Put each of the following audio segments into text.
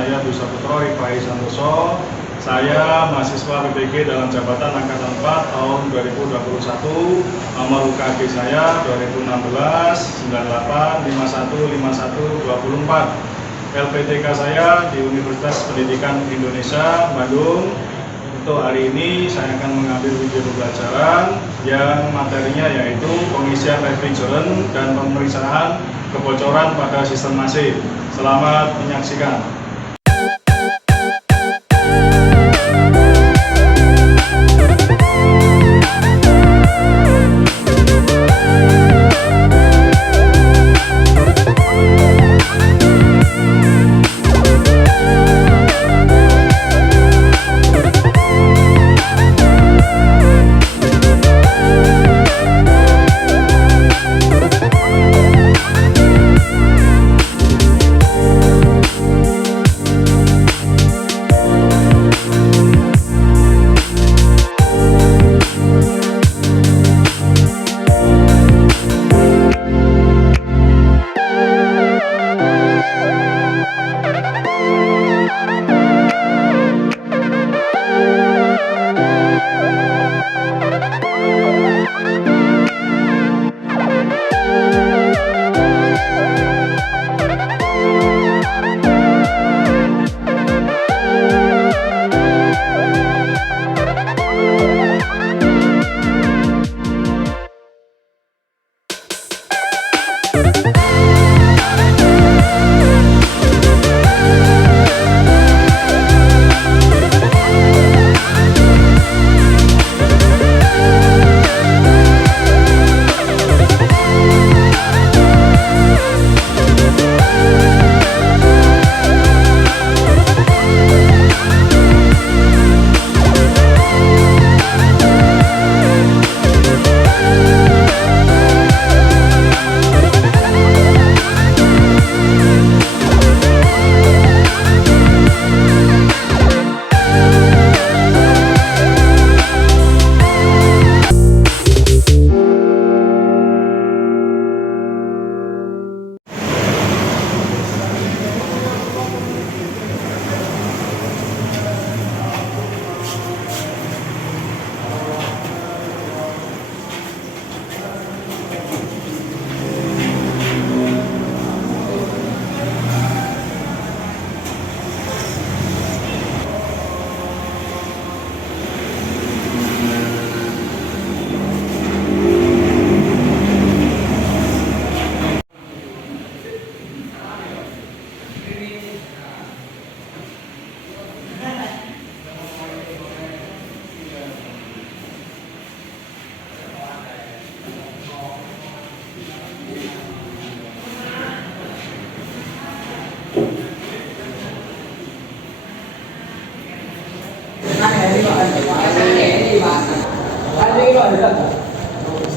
saya Budi Saputro Rifai Santoso. Saya mahasiswa PPG dalam jabatan Angkatan 4 tahun 2021. Nomor UKG saya 2016 98 51 51 24. LPTK saya di Universitas Pendidikan Indonesia Bandung. Untuk hari ini saya akan mengambil video pembelajaran yang materinya yaitu pengisian refrigerant dan pemeriksaan kebocoran pada sistem AC. Selamat menyaksikan.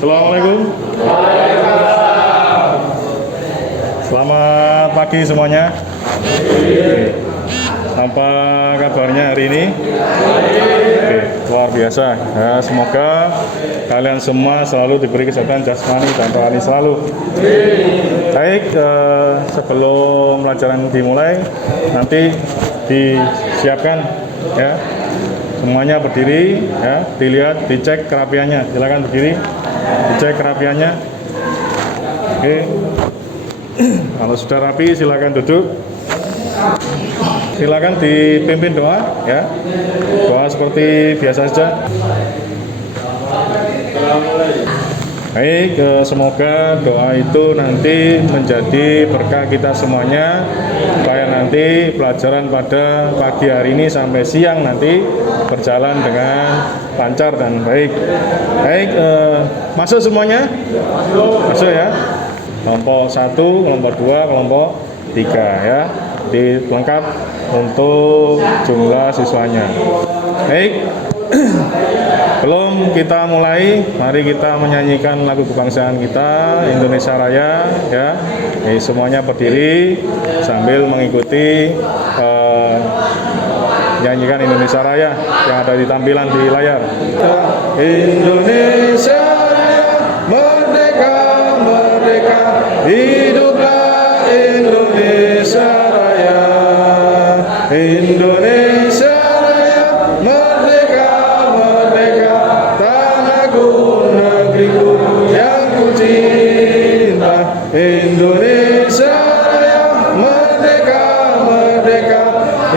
Assalamualaikum. Selamat pagi semuanya. Apa kabarnya hari ini? Oke, luar biasa. Ya, semoga kalian semua selalu diberi kesehatan jasmani dan rohani selalu. Baik, sebelum pelajaran dimulai, nanti disiapkan ya. Semuanya berdiri ya, dilihat, dicek kerapiannya. Silakan berdiri, dicek kerapiannya. Oke. Kalau sudah rapi silakan duduk. Silakan dipimpin doa ya. Doa seperti biasa saja. Baik, semoga doa itu nanti menjadi berkah kita semuanya, supaya nanti pelajaran pada pagi hari ini sampai siang nanti berjalan dengan lancar dan baik. Baik, masuk semuanya? Masuk ya. Kelompok 1, kelompok 2, kelompok 3 ya. Dilengkap untuk jumlah siswanya. Baik. Belum kita mulai, mari kita menyanyikan lagu kebangsaan kita, Indonesia Raya ya. Semuanya berdiri sambil mengikuti nyanyikan Indonesia Raya yang ada di tampilan di layar. Indonesia Raya, merdeka, merdeka, hiduplah Indonesia Raya. Indonesia Raya, merdeka, merdeka, tanahku, negeriku yang ku cinta. Indonesia Raya, merdeka, merdeka,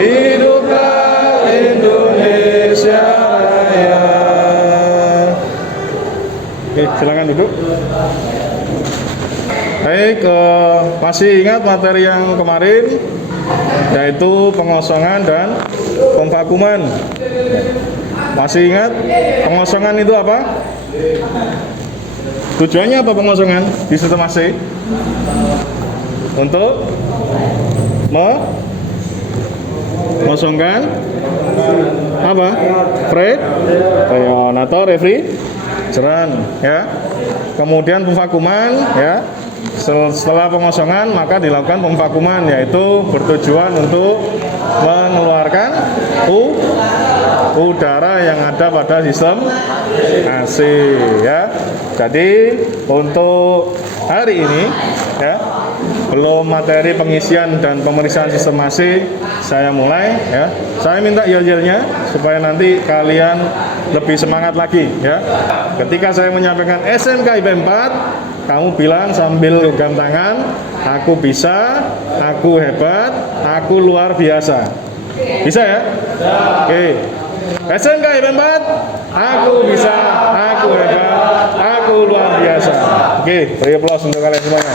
hiduplah Indonesia Raya. Oke, silakan duduk. Baik, masih ingat materi yang kemarin, yaitu pengosongan dan pemvakuman. Masih ingat pengosongan itu apa? Tujuannya apa pengosongan di sistem AC? Untuk mengosongkan apa? Freon atau refrigeran, ya. Kemudian pemvakuman, ya. Setelah pengosongan maka dilakukan pemvakuman, yaitu bertujuan untuk mengeluarkan udara yang ada pada sistem AC, ya. Jadi untuk hari ini, ya, belum materi pengisian dan pemeriksaan sistem AC saya mulai, ya. Saya minta yel-yelnya supaya nanti kalian lebih semangat lagi, ya. Ketika saya menyampaikan SMK IP 4, kamu bilang sambil genggam tangan, aku bisa, aku hebat, aku luar biasa. Bisa ya? Oke. SMK IP 4, aku bisa, aku hebat, aku luar biasa. Oke, beri aplaus untuk kalian semuanya.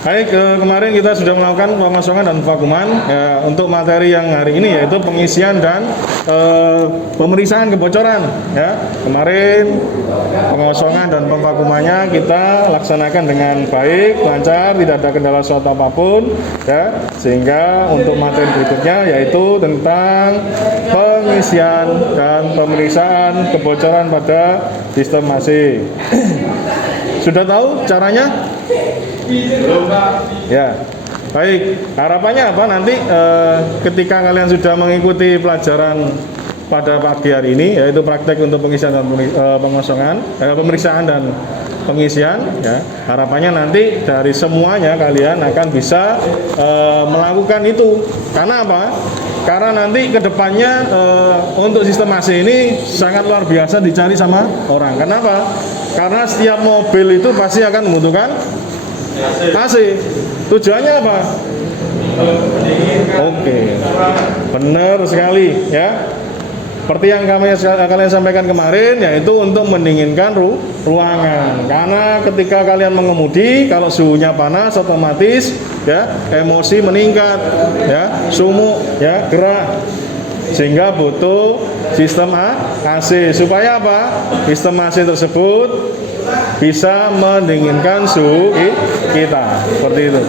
Baik, kemarin kita sudah melakukan pengosongan dan vakuman, ya. Untuk materi yang hari ini yaitu pengisian dan pemeriksaan kebocoran, ya. Kemarin pengosongan dan pemvakumannya kita laksanakan dengan baik, lancar, tidak ada kendala suatu apapun, ya. Sehingga untuk materi berikutnya yaitu tentang pengisian dan pemeriksaan kebocoran pada sistem AC. Sudah tahu caranya? Ya, baik. Harapannya apa nanti ketika kalian sudah mengikuti pelajaran pada pagi hari ini, yaitu praktek untuk pengisian dan pengosongan, pemeriksaan dan pengisian, ya. Harapannya nanti dari semuanya kalian akan bisa melakukan itu. Karena apa? Karena nanti kedepannya untuk sistem AC ini sangat luar biasa dicari sama orang. Kenapa? Karena setiap mobil itu pasti akan membutuhkan AC. Tujuannya apa? Oke, benar sekali, ya. Seperti yang kalian sampaikan kemarin, yaitu untuk mendinginkan ruangan. Karena ketika kalian mengemudi, kalau suhunya panas, otomatis, ya, emosi meningkat, ya, sumuk, ya, gerah, sehingga butuh sistem AC. Supaya apa? Sistem AC tersebut bisa mendinginkan suhu kita, seperti itu.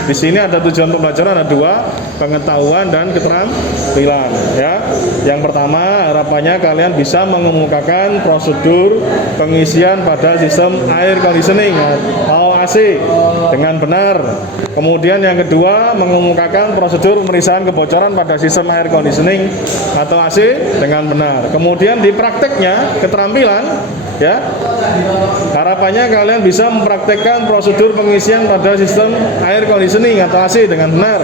Di sini ada tujuan pembelajaran, ada dua, pengetahuan dan keterampilan, ya. Yang pertama, harapannya kalian bisa mengemukakan prosedur pengisian pada sistem air conditioning atau AC dengan benar. Kemudian yang kedua, mengemukakan prosedur pemeriksaan kebocoran pada sistem air conditioning atau AC dengan benar. Kemudian di prakteknya, keterampilan, ya, harapannya kalian bisa mempraktekkan prosedur pengisian pada sistem air conditioning atau AC dengan benar.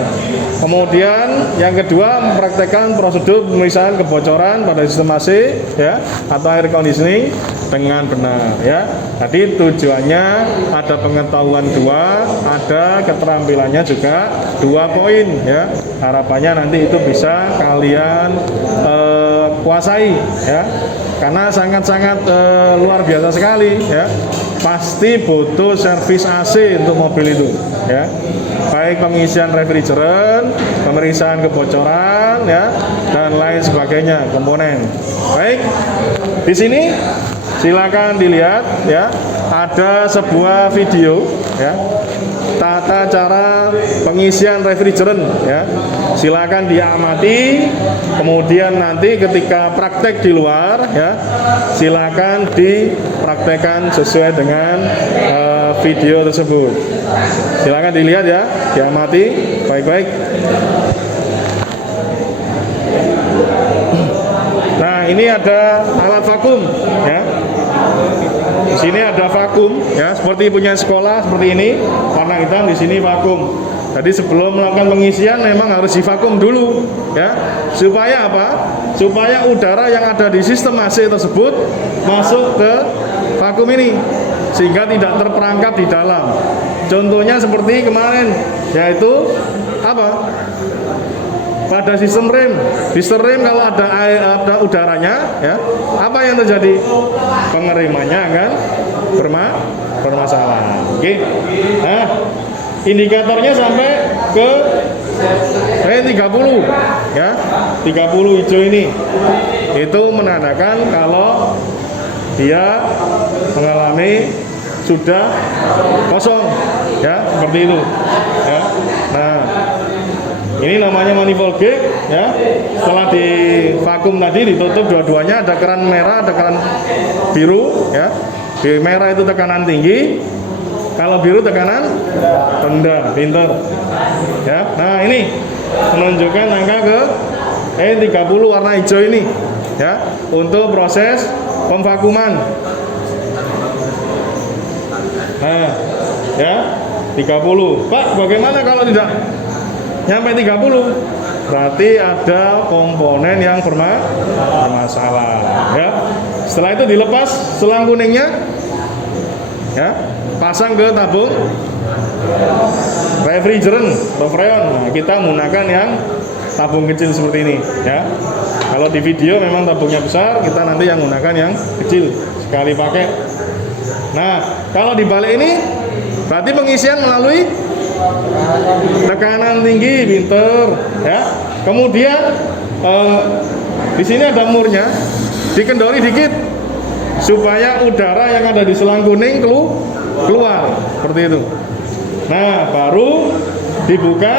Kemudian yang kedua, mempraktekkan prosedur pemeriksaan kebocoran pada sistem AC, ya, atau air conditioning dengan benar, ya. Jadi tujuannya ada pengetahuan dua, ada keterampilannya juga 2 poin, ya. Harapannya nanti itu bisa kalian kuasai, ya. Karena sangat-sangat luar biasa sekali, ya. Pasti butuh servis AC untuk mobil itu, ya. Baik pengisian refrigeran, pemeriksaan kebocoran, ya, dan lain sebagainya komponen. Baik, di sini silakan dilihat, ya. Ada sebuah video, ya, tata cara pengisian refrigeran, ya. Silakan diamati. Kemudian nanti ketika praktek di luar, ya, silakan dipraktekkan sesuai dengan video tersebut. Silakan dilihat, ya, diamati baik-baik. Nah, ini ada alat vakum, ya. Di sini ada vakum ya, seperti punya sekolah seperti ini, warna hitam, di sini vakum. Jadi sebelum melakukan pengisian memang harus divakum dulu ya. Supaya apa? Supaya udara yang ada di sistem AC tersebut masuk ke vakum ini sehingga tidak terperangkap di dalam. Contohnya seperti kemarin, yaitu apa? Pada sistem rem kalau ada udaranya ya, apa yang terjadi? Pengeremannya akan bermasalah. Oke. Nah, indikatornya sampai ke 30 ya. 30 hijau ini. Itu menandakan kalau dia mengalami sudah kosong ya, seperti itu ya. Nah, ini namanya manifold gauge ya. Setelah di vakum tadi ditutup dua-duanya, ada keran merah, ada keran biru ya. Di merah itu tekanan tinggi, kalau biru tekanan rendah, pinter ya. Nah, ini menunjukkan angka ke 30 warna hijau ini ya, untuk proses pemvakuman. Nah, ya 30. Pak, bagaimana kalau tidak nyampe 30? Berarti ada komponen yang bermasalah ya. Setelah itu dilepas selang kuningnya ya, pasang ke tabung refrigerant atau freon. Nah, kita menggunakan yang tabung kecil seperti ini ya. Kalau di video memang tabungnya besar, kita nanti yang menggunakan yang kecil sekali pakai. Nah, kalau dibalik ini berarti pengisian melalui tekanan tinggi, pinter ya. Kemudian di sini ada murnya, dikendori dikit supaya udara yang ada di selang kuning keluar seperti itu. Nah, baru dibuka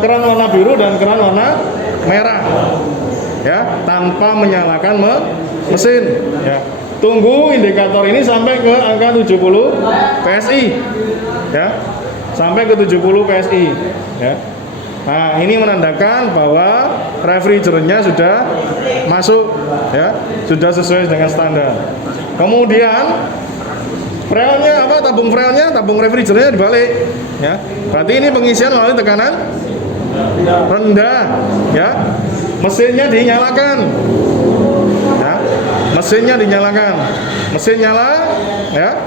keran warna biru dan keran warna merah ya, tanpa menyalakan mesin ya. Tunggu indikator ini sampai ke angka 70 PSI ya, sampai ke 70 PSI ya. Nah, ini menandakan bahwa refrigerantnya sudah masuk ya, sudah sesuai dengan standar. Kemudian freonnya apa? Tabung refrigerantnya dibalik ya. Berarti ini pengisian melalui tekanan rendah ya. Mesinnya dinyalakan ya. Mesinnya dinyalakan. Mesin nyala ya.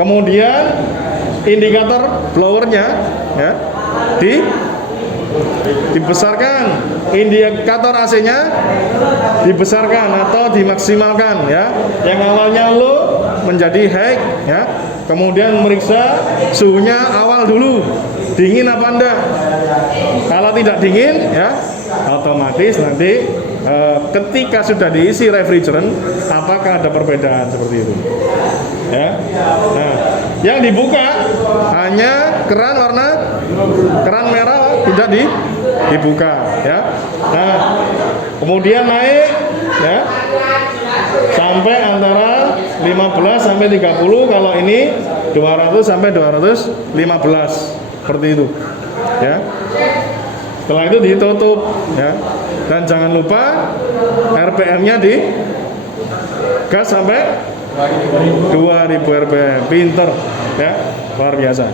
Kemudian indikator blowernya ya dibesarkan, indikator AC-nya dibesarkan atau dimaksimalkan ya. Yang awalnya low menjadi high ya. Kemudian memeriksa suhunya awal dulu, dingin apa enggak. Kalau tidak dingin ya, otomatis nanti ketika sudah diisi refrigerant, apakah ada perbedaan seperti itu ya. Nah, yang dibuka hanya keran merah, tidak dibuka ya. Nah, kemudian naik ya sampai antara 15 sampai 30, kalau ini 200 sampai 215 seperti itu ya. Setelah itu ditutup ya. Dan jangan lupa RPM-nya di gas sampai 2000 RPM. Pinter ya, luar biasa.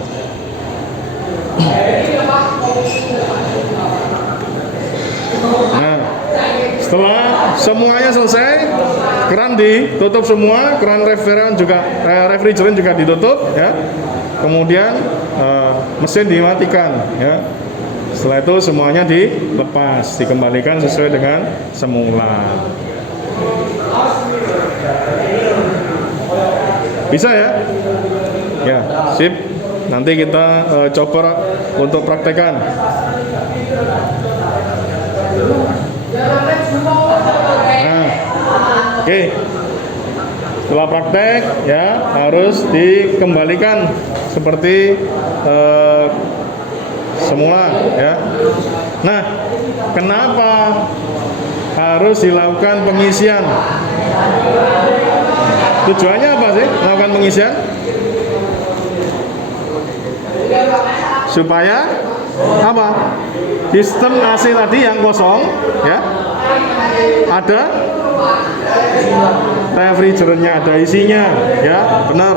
Nah, setelah semuanya selesai, keran ditutup semua, keran refrigerant juga ditutup ya. Kemudian mesin dimatikan ya. Setelah itu semuanya dilepas, dikembalikan sesuai dengan semula. Bisa ya? Ya, sip. Nanti kita coba untuk praktekan. Nah, oke. Setelah praktek ya harus dikembalikan seperti semula ya. Nah, kenapa harus dilakukan pengisian? Tujuannya apa sih melakukan pengisian? Supaya apa? Sistem AC tadi yang kosong ya, ada refrigerannya ada isinya, ya benar.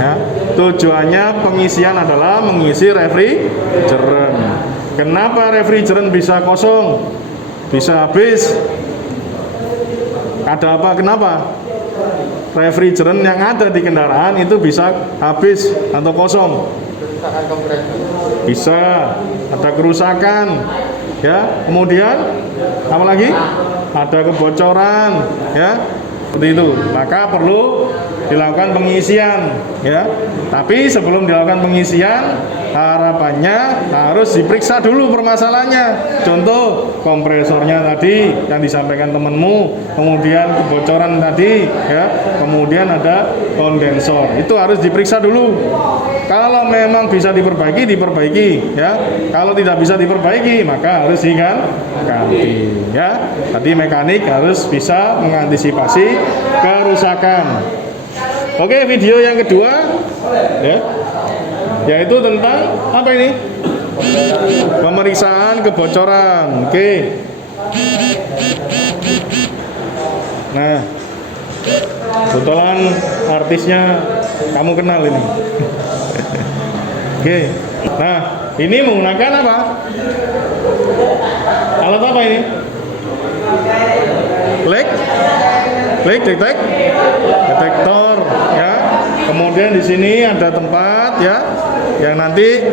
Ya, tujuannya pengisian adalah mengisi refrigeran. Kenapa refrigeran bisa kosong, bisa habis? Ada apa? Kenapa? Refrigeran yang ada di kendaraan itu bisa habis atau kosong. Bisa ada kerusakan, ya. Kemudian apa lagi? Ada kebocoran, ya. Seperti itu. Maka perlu dilakukan pengisian, ya. Tapi sebelum dilakukan pengisian, harapannya harus diperiksa dulu permasalahannya. Contoh kompresornya tadi yang disampaikan temanmu, kemudian kebocoran tadi, ya. Kemudian ada kondensor. Itu harus diperiksa dulu. Kalau memang bisa diperbaiki, ya. Kalau tidak bisa diperbaiki, maka harus diganti, ya. Tadi mekanik harus bisa mengantisipasi kerusakan. Oke, video yang kedua, ya, yaitu tentang apa ini? Pemeriksaan kebocoran. Oke. Nah, kebetulan artisnya kamu kenal ini. Oke. Nah, ini menggunakan apa? Alat apa ini? Leak detektor, ya. Kemudian di sini ada tempat, ya, yang nanti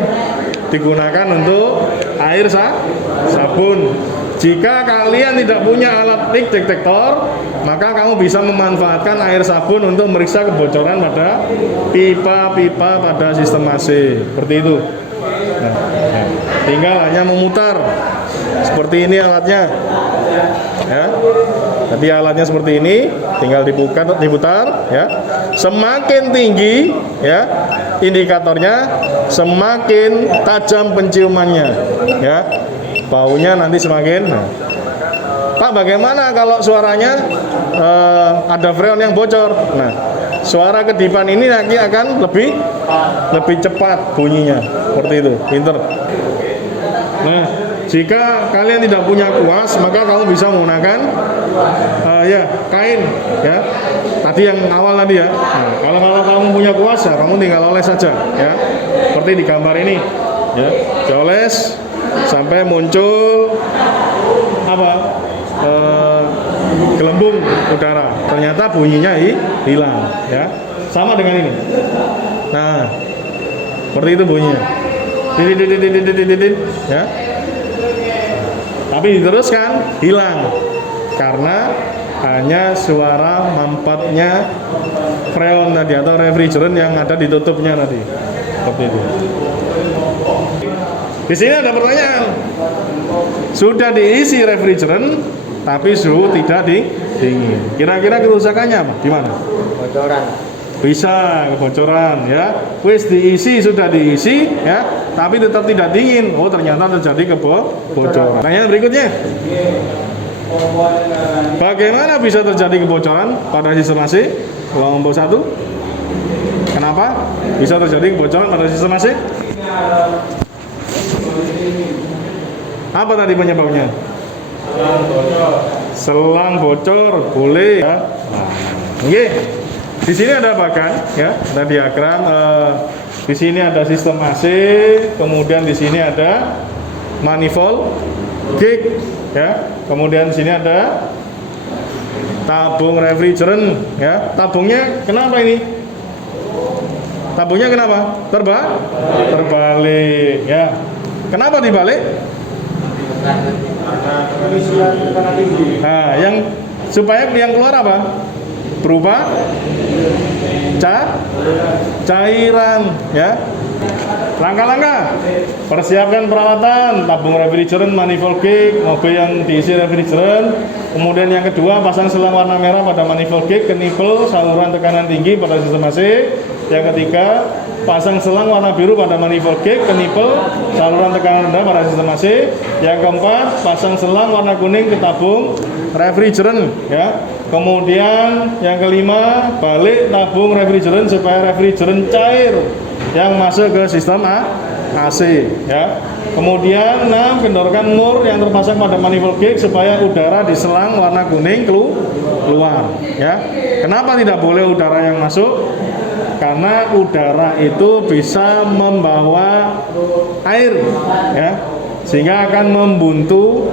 digunakan untuk air sabun. Jika kalian tidak punya alat leak detektor, maka kamu bisa memanfaatkan air sabun untuk meriksa kebocoran pada pipa-pipa pada sistem AC. Seperti itu. Nah, tinggal hanya memutar. Seperti ini alatnya. Ya. Jadi alatnya seperti ini, tinggal diputar, ya. Semakin tinggi, ya, indikatornya, semakin tajam penciumannya, ya. Baunya nanti semakin. Nah. Pak, bagaimana kalau suaranya ada freon yang bocor? Nah, suara kedipan ini nanti akan lebih cepat bunyinya, seperti itu. Pinter. Nah, jika kalian tidak punya kuas, maka kamu bisa menggunakan ya kain, ya. Tadi yang awal tadi, ya. Nah, kalau kamu punya kuas, ya, kamu tinggal oles saja, ya. Seperti di gambar ini, ya. Dioles sampai muncul apa? Gelembung udara. Ternyata bunyinya hilang, ya. Sama dengan ini. Nah, seperti itu bunyinya. Ya. Tapi diteruskan hilang karena hanya suara mampatnya freon tadi atau refrigeran yang ada di tutupnya tadi. Seperti itu. Di sini ada pertanyaan. Sudah diisi refrigeran tapi suhu tidak dingin. Kira-kira kerusakannya apa? Di mana? Bocoran. Bisa kebocoran, ya. Wis diisi, sudah diisi, ya, tapi tetap tidak dingin. Oh, ternyata terjadi kebocoran. Pertanyaan berikutnya. Bagaimana bisa terjadi kebocoran pada sistem AC? Kelompok 1. Kenapa bisa terjadi kebocoran pada sistem AC? Apa tadi penyebabnya? Selang bocor, boleh, ya. Oke. Di sini ada bahkan, ya, ada diagram. Di sini ada sistem AC, kemudian di sini ada manifold gig, ya. Kemudian di sini ada tabung refrigeran, ya. Tabungnya kenapa ini? Tabungnya kenapa? Terbalik, ya. Kenapa dibalik? Nah, yang supaya yang keluar apa? Berupa cairan, ya. Langkah-langkah: persiapkan peralatan, tabung refrigeran, manifold gig, mobil yang diisi refrigeran. Kemudian yang kedua, pasang selang warna merah pada manifold gig, kenipel saluran tekanan tinggi pada sistem AC. Yang ketiga, pasang selang warna biru pada manifold gig, kenipel saluran tekanan rendah pada sistem AC. Yang keempat, pasang selang warna kuning ke tabung refrigeran, ya. Kemudian yang kelima, balik tabung refrigeran supaya refrigeran cair yang masuk ke sistem AC, ya. Kemudian 6, kendorkan mur yang terpasang pada manifold gig supaya udara di selang warna kuning keluar, ya. Kenapa tidak boleh udara yang masuk? Karena udara itu bisa membawa air, ya, sehingga akan membuntu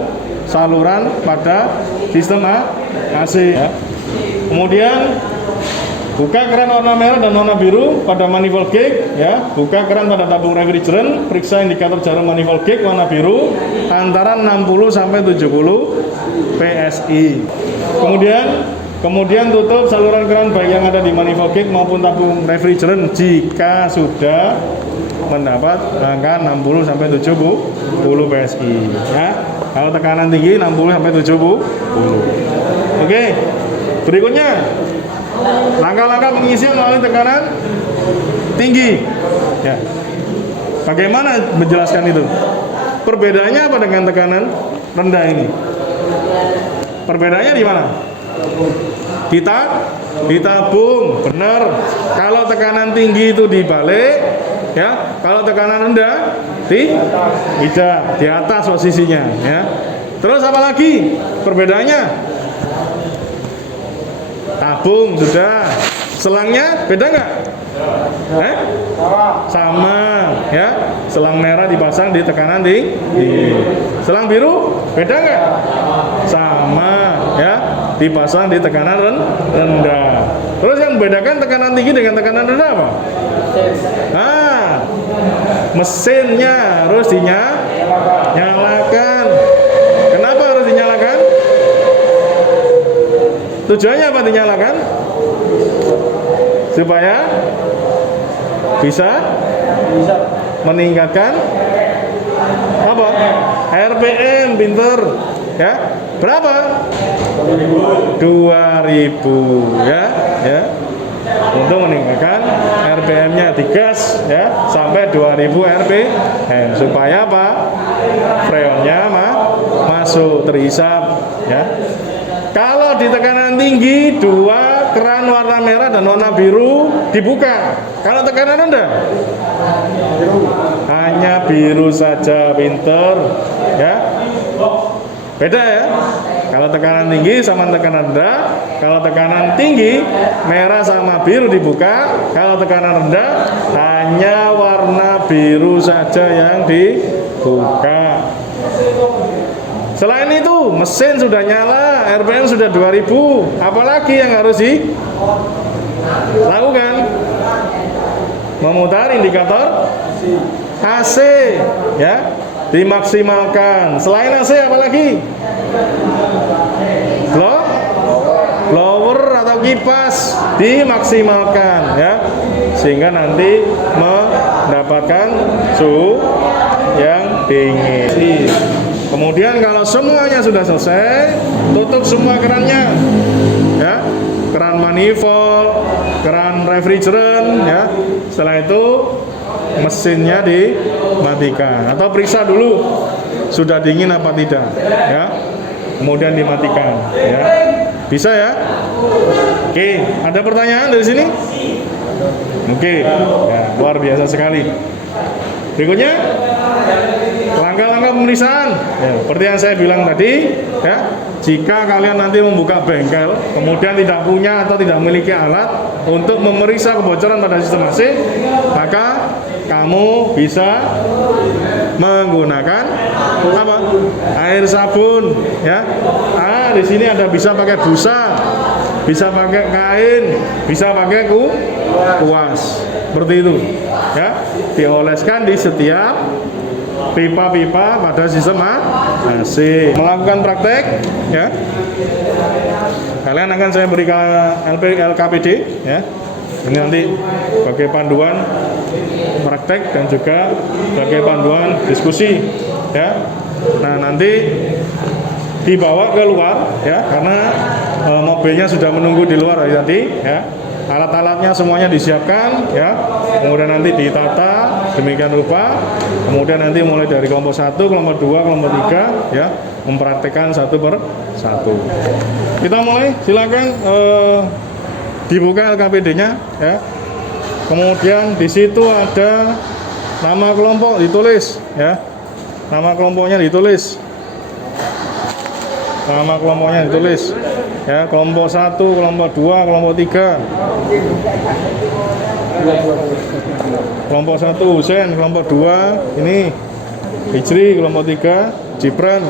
saluran pada sistem AC, ya. Kemudian buka keran warna merah dan warna biru pada manifold gauge, ya. Buka keran pada tabung refrigerant, periksa indikator jarum manifold gauge warna biru antara 60 sampai 70 PSI. Kemudian tutup saluran keran baik yang ada di manifold gauge maupun tabung refrigerant jika sudah mendapat angka 60 sampai 70 PSI, ya. Kalau tekanan tinggi 60 sampai 70. Oke. Berikutnya langkah-langkah pengisian melalui tekanan tinggi, ya. Bagaimana menjelaskan itu? Perbedaannya apa dengan tekanan rendah ini? Perbedaannya di mana? Ditabung, benar. Kalau tekanan tinggi itu dibalik, ya. Kalau tekanan rendah tidak, di atas posisinya, ya. Terus apa lagi perbedaannya? Tabung sudah. Selangnya beda nggak? Sama, ya. Selang merah dipasang di tekanan tinggi. Selang biru beda nggak? Sama, ya. Dipasang di tekanan rendah. Terus yang membedakan tekanan tinggi dengan tekanan rendah apa? Mesinnya harus dinyalakan. Kenapa harus dinyalakan? Tujuannya apa dinyalakan? Supaya bisa meningkatkan apa? RPM, pinter, ya. Berapa? 2000, ya. Untuk meningkatkan RPM-nya digas, ya, sampai 2000 RPM supaya apa? Freonnya masuk, terhisap, ya. Kalau di tekanan tinggi, dua keran warna merah dan warna biru dibuka. Kalau tekanan rendah, hanya biru saja, pinter, ya. Beda, ya. Kalau tekanan tinggi sama tekanan rendah. Kalau tekanan tinggi, merah sama biru dibuka. Kalau tekanan rendah, hanya warna biru saja yang dibuka. Selain itu, mesin sudah nyala, RPM sudah 2000. Apalagi yang harus dilakukan? Memutar indikator AC, ya, dimaksimalkan. Selain AC apalagi? Blower atau kipas dimaksimalkan, ya, sehingga nanti mendapatkan suhu yang dingin. Kemudian kalau semuanya sudah selesai, tutup semua kerannya, ya, keran manifold, keran refrigerant, ya. Setelah itu mesinnya dimatikan atau periksa dulu sudah dingin apa tidak, ya. Kemudian dimatikan, ya. Bisa, ya. Oke, ada pertanyaan dari sini? Oke, ya, luar biasa sekali. Berikutnya langkah-langkah pemeriksaan, ya, seperti yang saya bilang tadi, ya. Jika kalian nanti membuka bengkel kemudian tidak punya atau tidak memiliki alat untuk memeriksa kebocoran pada sistem AC, maka kamu bisa menggunakan apa? Air sabun, ya. Di sini ada bisa pakai busa, bisa pakai kain, bisa pakai kuas, seperti itu, ya. Dioleskan di setiap pipa-pipa pada sistem AC. Melakukan praktek, ya. Kalian akan saya berikan LKPD, ya. Ini nanti sebagai panduan praktek dan juga sebagai panduan diskusi, ya. Nah, nanti dibawa ke luar, ya, karena mobilnya sudah menunggu di luar tadi, ya. Alat-alatnya semuanya disiapkan, ya. Kemudian nanti ditata demikian rupa. Kemudian nanti mulai dari kelompok 1, kelompok 2, kelompok 3, ya, mempraktekkan satu per satu. Kita mulai, silakan dibuka LKPD-nya, ya. Kemudian di situ ada nama kelompok ditulis, ya. Nama kelompoknya ditulis. Nama kelompoknya ditulis. Ya, kelompok 1, kelompok 2, kelompok 3. Kelompok 1 Husain, kelompok 2 ini Hijri, kelompok 3 Jibran.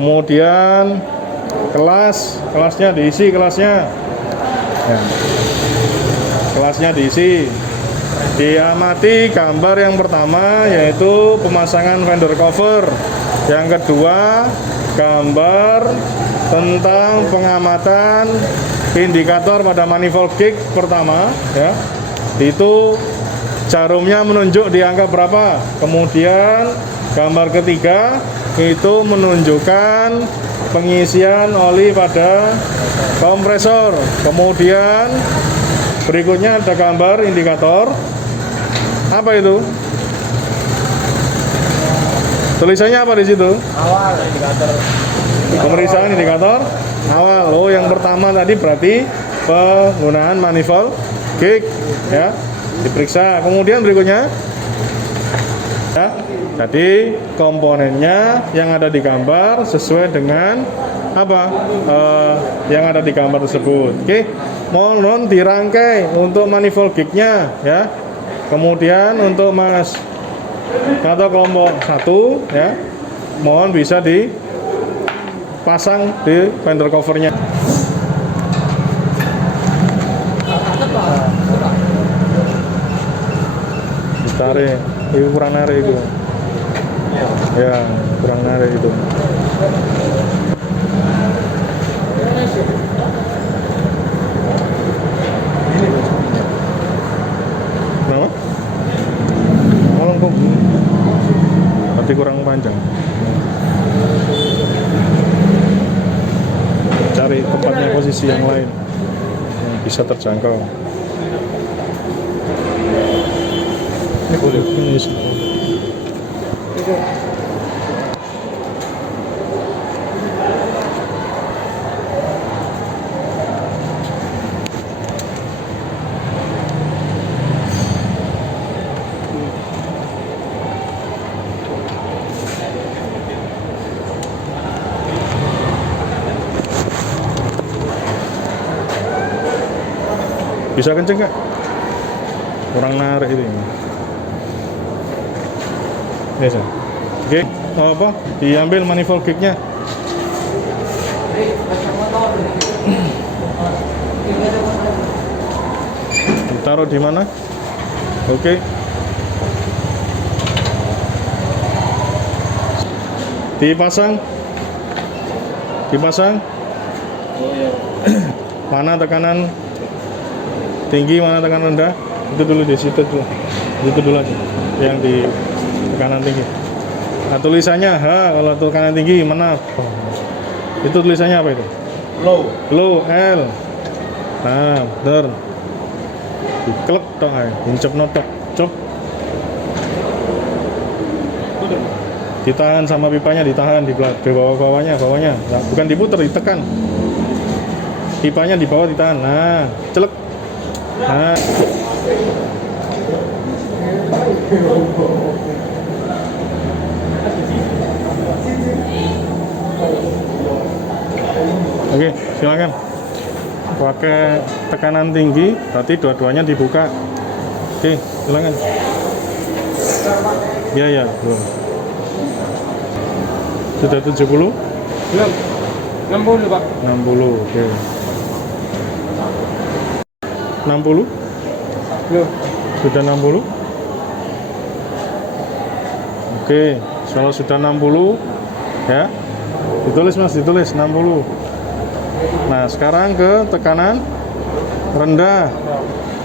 Kemudian kelasnya diisi kelasnya. Ya. Kelasnya diisi. Diamati gambar yang pertama yaitu pemasangan vendor cover. Yang kedua, gambar tentang pengamatan indikator pada manifold gig pertama ya. Itu jarumnya menunjuk di angka berapa. Kemudian gambar ketiga itu menunjukkan pengisian oli pada kompresor. Kemudian berikutnya ada gambar indikator. Apa itu? Tulisannya apa di situ? Awal indikator. Pemeriksaan indikator awal. Oh, yang pertama tadi berarti penggunaan manifold gig ya, diperiksa. Kemudian berikutnya ya, jadi komponennya yang ada di gambar sesuai dengan apa yang ada di gambar tersebut. Oke, mohon dirangkai untuk manifold gignya ya. Kemudian untuk Mas atau kelompok 1 ya, mohon bisa dipasang di vendor covernya. Ditarik, itu kurang narik itu. Ya, kurang narik itu. Kenapa? Tolong kok. Tapi kurang panjang. Cari tempatnya posisi yang lain yang bisa terjangkau. Ini boleh ini. Bisa kenceng gak? Kurang narik ini. Biasa. Oke, apa? Diambil manifold gignya. Ditaruh di mana? Oke. Dipasang. Mana tekanan tinggi, mana tekanan rendah? Itu dulu di situ dulu. Itu dulu aja. Yang di tekanan tinggi. Nah, tulisannya H kalau tekanan tinggi, mana? Itu tulisannya apa itu? Low L. Nah, bener. Diklek tok ae, dincep notok, cep. Ditahan sama pipanya, ditahan di bawahnya. Nah, bukan diputer, ditekan. Pipanya di bawah ditahan. Nah, celek. Nah. Oke, silakan. Pakai tekanan tinggi, berarti dua-duanya dibuka. Oke, silakan. Ya, belum. Sudah 70? Belum. 60, Pak. 60, oke. 60? Belum. Sudah 60? Oke, kalau sudah 60 ya, ditulis Mas, ditulis 60. Nah, sekarang ke tekanan rendah.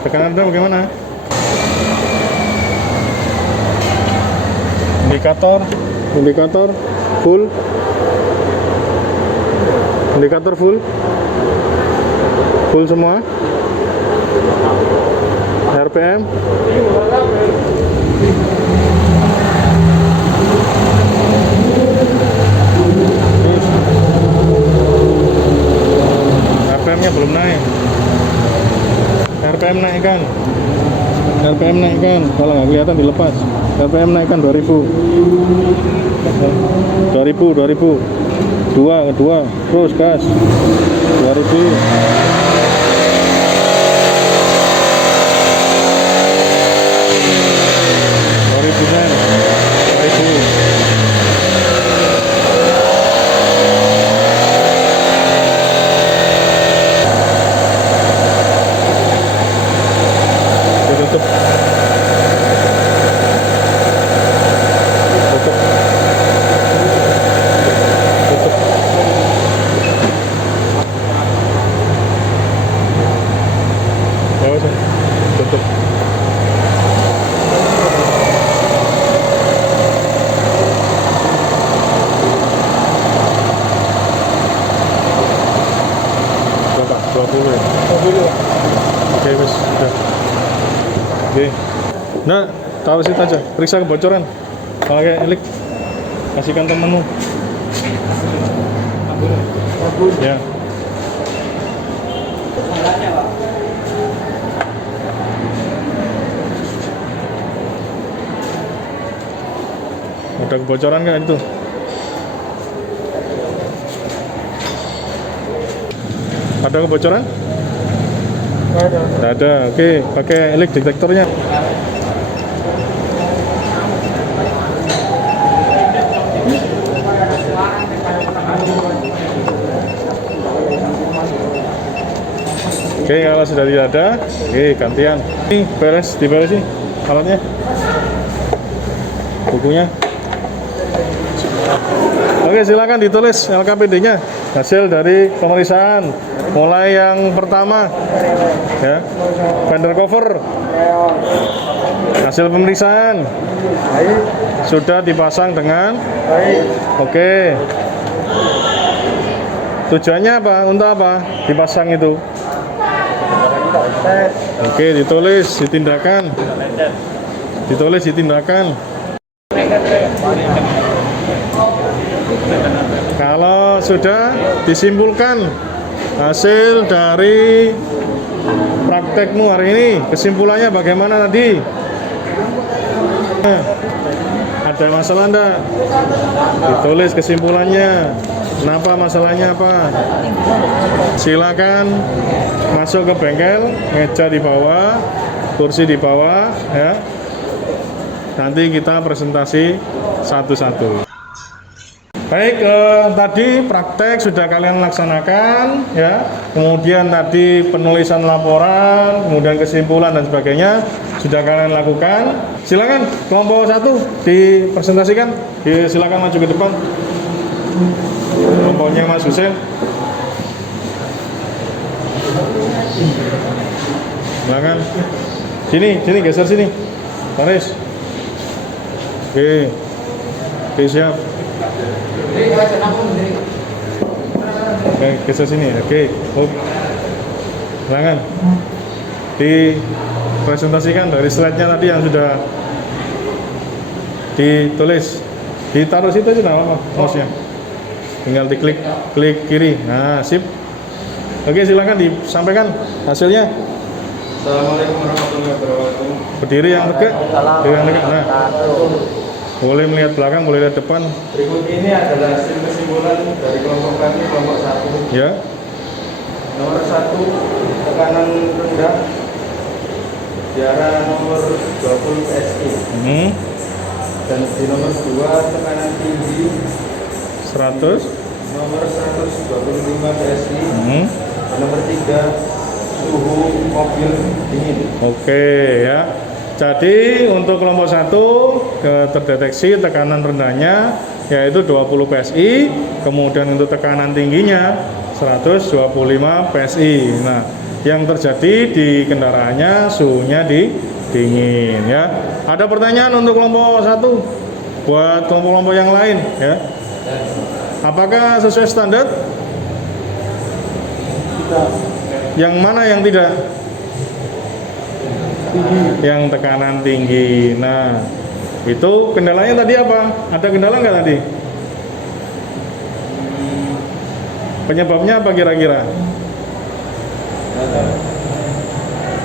Tekanan rendah bagaimana? Indikator full. Indikator full semua. RPM RPM-nya belum naik. RPM naikkan. Kalau nggak kelihatan dilepas. RPM naikkan 2000. 2 terus gas. Tutup. Tutup. Tutup. Oh, tutup. Berapa? 20 ya? 20. Oke, wis, sudah. Oke. Nah, taruh situ aja. Periksa kebocoran. Pakai elik. Kasihkan temenmu. Ya. Ada kebocoran nggak itu? Ada kebocoran? Ada. Nggak ada. Oke, pakai elik detektornya. Oke, kalau sudah tidak ada, oke gantian. Ini diberesin alatnya, bukunya. Oke, silakan ditulis LKPD-nya, hasil dari pemeriksaan. Mulai yang pertama, ya, fender cover, hasil pemeriksaan sudah dipasang dengan oke. Tujuannya apa? Untuk apa dipasang itu? Oke, ditulis, ditindakan. Ditulis, ditindakan. Kalau sudah disimpulkan hasil dari praktekmu hari ini, kesimpulannya bagaimana tadi? Ada masalah enggak? Ditulis kesimpulannya. Kenapa masalahnya apa? Silakan masuk ke bengkel, meja di bawah, kursi di bawah, ya. Nanti kita presentasi satu-satu. Baik, tadi praktek sudah kalian laksanakan, ya. Kemudian tadi penulisan laporan, kemudian kesimpulan dan sebagainya sudah kalian lakukan. Silakan kelompok 1 dipresentasikan. Silakan maju ke depan. Kelompoknya Mas Hussein. Silakan. Sini geser sini. Taris. Oke. Oke, siap. Oke, geser sini. Oke. Silakan. Dipresentasikan dari slide-nya tadi yang sudah ditulis. Ditaruh situ aja nama mouse-nya. Tinggal diklik kiri. Nah, sip. Oke, silakan disampaikan hasilnya. Assalamualaikum warahmatullahi wabarakatuh. Berdiri yang tegak. Berdiri yang tegak. Nah, boleh melihat belakang, boleh lihat depan. Berikut ini adalah hasil kesimpulan dari kelompok kami, kelompok 1. Ya. Nomor 1, tekanan rendah diarah nomor 20 PSI. Dan di nomor 2, tekanan tinggi 100. nomor 125 PSI. Dan nomor 3, suhu mobil dingin. Oke, ya. Jadi untuk kelompok 1 terdeteksi tekanan rendahnya yaitu 20 PSI, kemudian untuk tekanan tingginya 125 PSI. Nah, yang terjadi di kendaraannya suhunya dingin, ya. Ada pertanyaan untuk kelompok 1 buat kelompok-kelompok yang lain, ya. Apakah sesuai standar? Yang mana yang tidak? Yang tekanan tinggi. Nah, itu kendalanya tadi apa? Ada kendala nggak tadi? Penyebabnya apa kira-kira?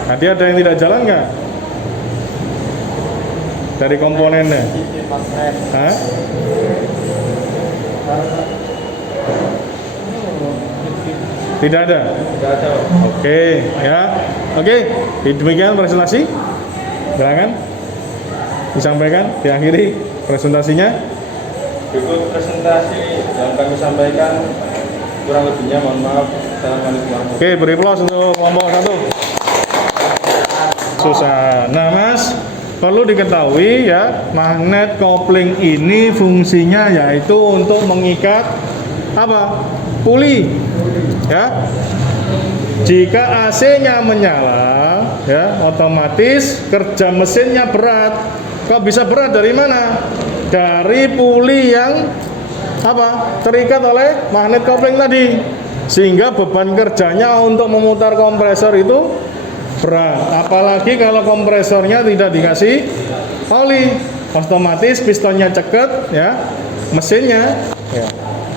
Tadi ada yang tidak jalan nggak? Dari komponennya? Hah? Tidak ada. Tidak ada. Oke, ya. Oke, demikian presentasi. Silakan disampaikan, diakhiri presentasinya. Berikut presentasi yang kami sampaikan, kurang lebihnya mohon maaf. Assalamualaikum. Oke, beri aplaus untuk kelompok 1. Susah. Nah, Mas, perlu diketahui ya, magnet kopling ini fungsinya yaitu untuk mengikat apa? Puli. Ya. Jika AC-nya menyala, ya, otomatis kerja mesinnya berat. Kok bisa berat dari mana? Dari puli yang apa? Terikat oleh magnet kopling tadi. Sehingga beban kerjanya untuk memutar kompresor itu berat. Apalagi kalau kompresornya tidak dikasih oli, otomatis pistonnya ceket, ya, mesinnya ya,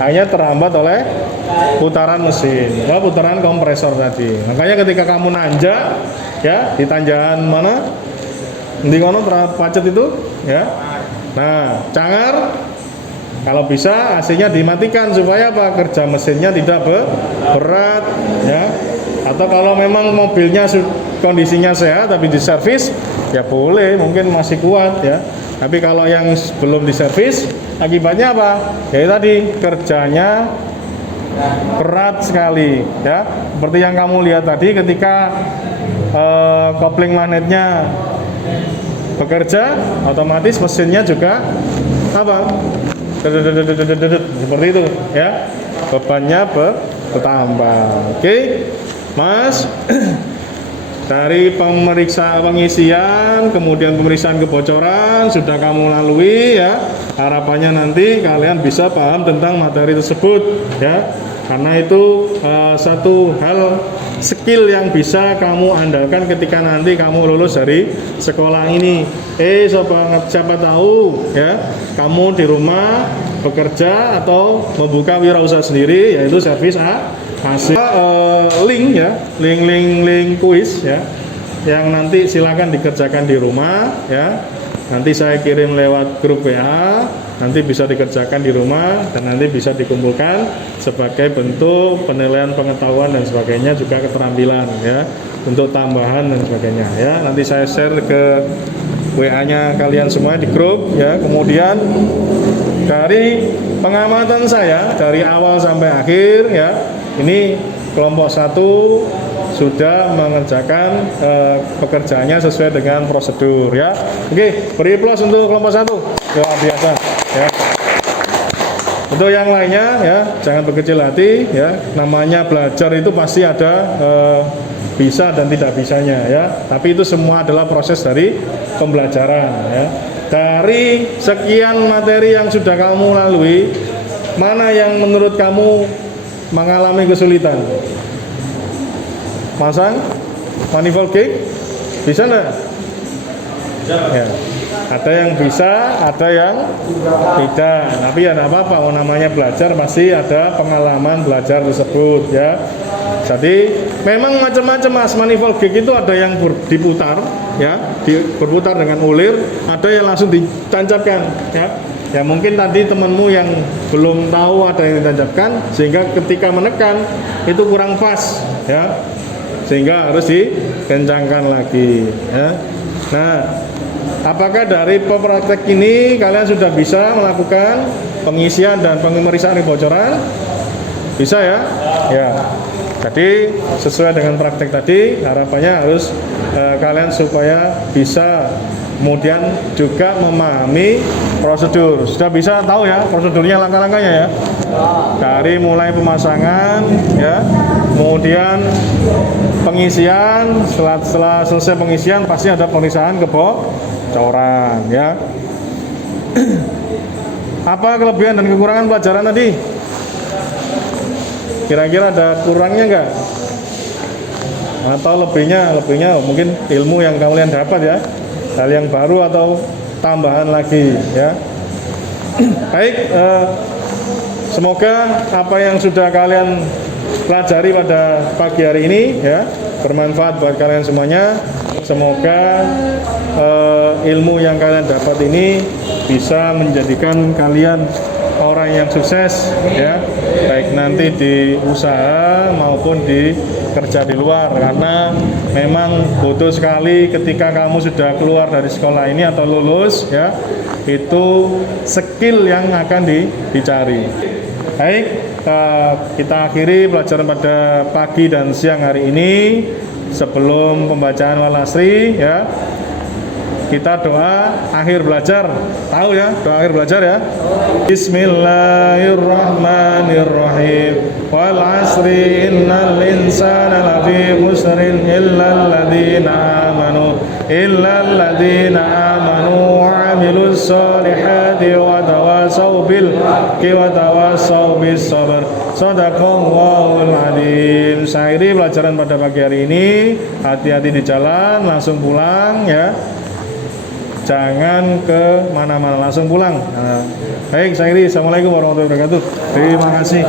hanya terhambat oleh putaran mesin, ya, putaran kompresor tadi. Makanya ketika kamu nanjak, ya, di tanjakan mana, di kono pacet itu, ya. Nah, cangar, kalau bisa AC-nya dimatikan supaya apa? Kerja mesinnya tidak berat, ya. Atau kalau memang mobilnya kondisinya sehat tapi diservis, ya boleh, mungkin masih kuat, ya. Tapi kalau yang belum diservis, akibatnya apa? Ya tadi kerjanya berat sekali, ya. Seperti yang kamu lihat tadi ketika kopling magnetnya bekerja, otomatis mesinnya juga apa? Seperti itu, ya. Bebannya bertambah. Oke, Mas. Dari pengisian, kemudian pemeriksaan kebocoran sudah kamu lalui, ya. Harapannya nanti kalian bisa paham tentang materi tersebut, ya. Karena itu satu hal skill yang bisa kamu andalkan ketika nanti kamu lulus dari sekolah ini. Siapa tahu, ya, kamu di rumah bekerja atau membuka wirausaha sendiri, yaitu servis hasil link, ya, link kuis, ya, yang nanti silakan dikerjakan di rumah, ya. Nanti saya kirim lewat grup WA, nanti bisa dikerjakan di rumah dan nanti bisa dikumpulkan sebagai bentuk penilaian pengetahuan dan sebagainya, juga keterampilan, ya, untuk tambahan dan sebagainya, ya. Nanti saya share ke WA-nya kalian semua di grup, ya. Kemudian dari pengamatan saya dari awal sampai akhir, ya, ini kelompok 1 sudah mengerjakan pekerjaannya sesuai dengan prosedur, ya. Oke, beri aplaus untuk kelompok 1. Luar biasa, ya. Untuk yang lainnya, ya, jangan berkecil hati, ya. Namanya belajar itu pasti ada bisa dan tidak bisanya, ya. Tapi itu semua adalah proses dari pembelajaran, ya. Dari sekian materi yang sudah kamu lalui, mana yang menurut kamu mengalami kesulitan? Masang manifold gig bisa enggak? Ya. Ada yang bisa, ada yang tidak. Tapi ya enggak apa-apa, namanya belajar pasti ada pengalaman belajar tersebut, ya. Jadi memang macam-macam, Mas. Manifold gig itu ada yang diputar, ya, berputar dengan ulir, ada yang langsung ditancapkan, ya. Ya mungkin tadi temanmu yang belum tahu ada yang ditancapkan, sehingga ketika menekan itu kurang pas, ya, sehingga harus dikencangkan lagi, ya. Nah, apakah dari praktek ini kalian sudah bisa melakukan pengisian dan pemeriksaan kebocoran? Bisa, ya? Ya. Jadi sesuai dengan praktek tadi, harapannya harus kalian supaya bisa kemudian juga memahami prosedur. Sudah bisa tahu, ya, prosedurnya, langkah-langkahnya, ya. Dari mulai pemasangan, ya, kemudian pengisian, setelah selesai pengisian pasti ada pemeriksaan kebocoran, ya. Apa kelebihan dan kekurangan pelajaran tadi? Kira-kira ada kurangnya enggak? Atau lebihnya mungkin ilmu yang kalian dapat, ya, hal yang baru atau tambahan lagi, ya. Baik, semoga apa yang sudah kalian pelajari pada pagi hari ini, ya, bermanfaat buat kalian semuanya. Semoga ilmu yang kalian dapat ini bisa menjadikan kalian orang yang sukses ya, baik nanti di usaha maupun di kerja di luar, karena memang butuh sekali ketika kamu sudah keluar dari sekolah ini atau lulus ya, itu skill yang akan dicari. Baik, kita akhiri pelajaran pada pagi dan siang hari ini. Sebelum pembacaan wal asri ya, kita doa akhir belajar. Tahu ya doa akhir belajar ya? Bismillahirrahmanirrahim. Wal asri innal insana lafi khusrin illal ladzina amanu wa amilus solihati wa tawasaw bil haqqi wa tawasaw bis sabr. Shadaqallahul adzim. Saya akhiri pelajaran pada pagi hari ini. Hati-hati di jalan, langsung pulang ya. Jangan ke mana-mana, langsung pulang. Nah, baik, saya akhiri. Assalamualaikum warahmatullahi wabarakatuh. Terima kasih.